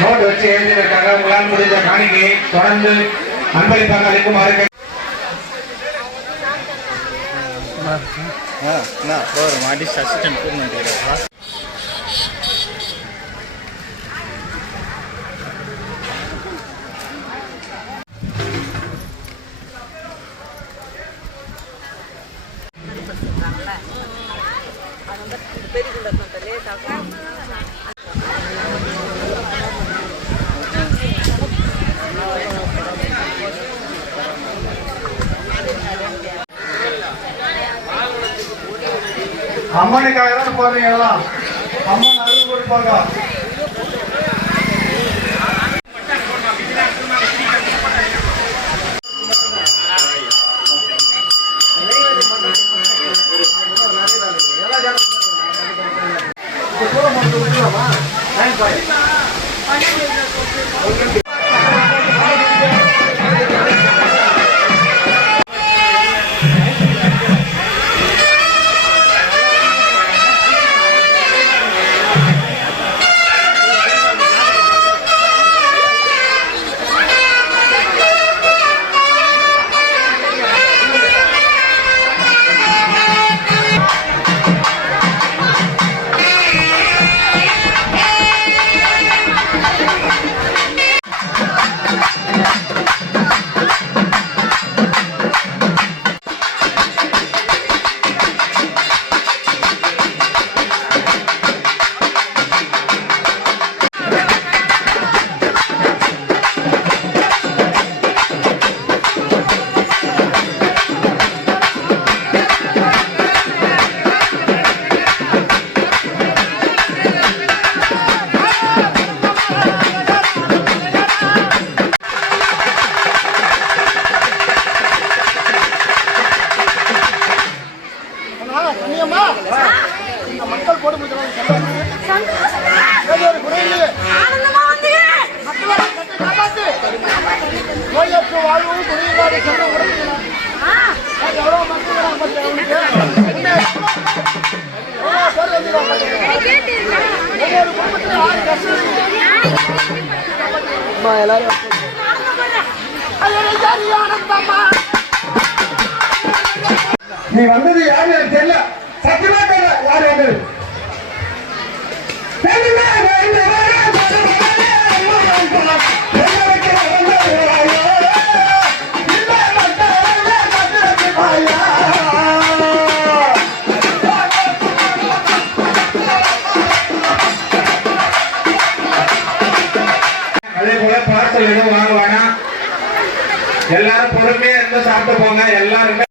Note வச்சு எழுதியிருக்காங்க. உங்களால் முடிந்த காணிக்கையை தொடர்ந்து அன்பளிப்பாக அளிக்குமாறு அசிஸ்டன்ட் அம்மனுக்காக தான் போறீங்க. எல்லாம் அம்மன் அருள் கொடுப்பாங்க. மக்கள் போட நோயற்ற வாழ்வும் குறையில்லாத செல்வம் எவ்வளவு நீ வந்தது யாரு தெரியல. சத்தியமா தெரியல யாரு வந்தது. அதே போல பார்சல் எதுவும் வாங்க வேணாம். எல்லாரும் பொறுமையா இருந்து சாப்பிட்டு போங்க. எல்லாருமே